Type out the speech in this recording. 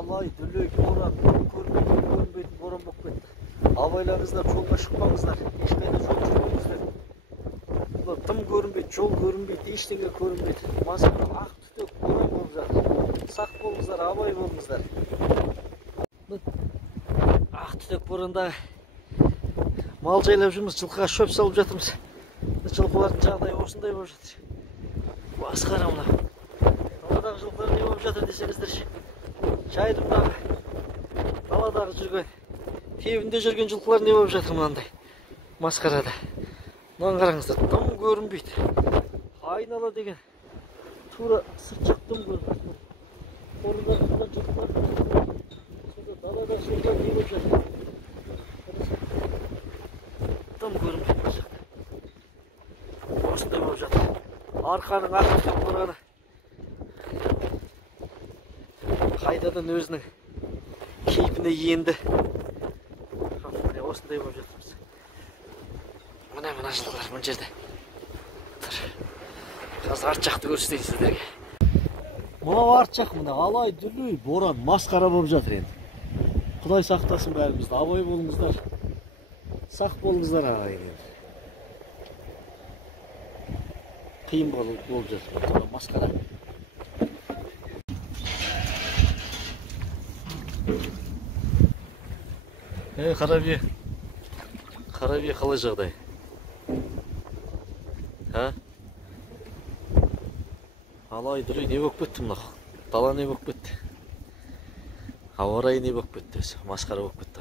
алай дүлей боран, көрінбейтін боран болып кетті. Абайларыңыздар, жолға шықпаңыздар, ешқайда жол жүрмеңіздер. Тым көрінбейді, жол көрінбейді, ештеңе көрінбейді. Маскара ақ түтек боран болып жатыр. Сақ болыңыздар, абай болыңыздар. Ақ түтек боранда мал жайлап жүрміз, жылқыға шөп салып жатырмыз. Жылқылардың жағдайы осындай болып жатыр. Масқара мына. Даладағы жылқылар не болып жатыр десеңіздерші. Жайдымдағы даладағы жүрген, тебінде жүрген жылқылар не болып жатыр мынандай. Масқарада. Мынаны қараңыздар, тым көрінбейді. Айнала деген тура сырт жақ тым көрінбейді. Қорында тұрған жылқылар, далада жылқылар не болып жатыр. Тым көрінбейді бұл жақ. Осындай болып жатыр. Арқаның ақ түтек бораны қайдадан өзінің кейпіне енді. Осындай болып жатырмыз. Мына жылқылар мына жерде. Қазір арт жақты көрсетейін сіздерге. Мынау арт жақ, мына алай дүлей боран масқара болып жатыр енді. Құдай сақтасын бәрімізді. Абай болыңыздар. Сақ болыңыздар ағайын. Қиын болып жатыр. Масқара. Қарабие. Қарабие қалай жағдай? Алай дүлей не болып кетті мына? Дала не болып кетті? Ауа райы не болып кетті? Масқара болып кетті.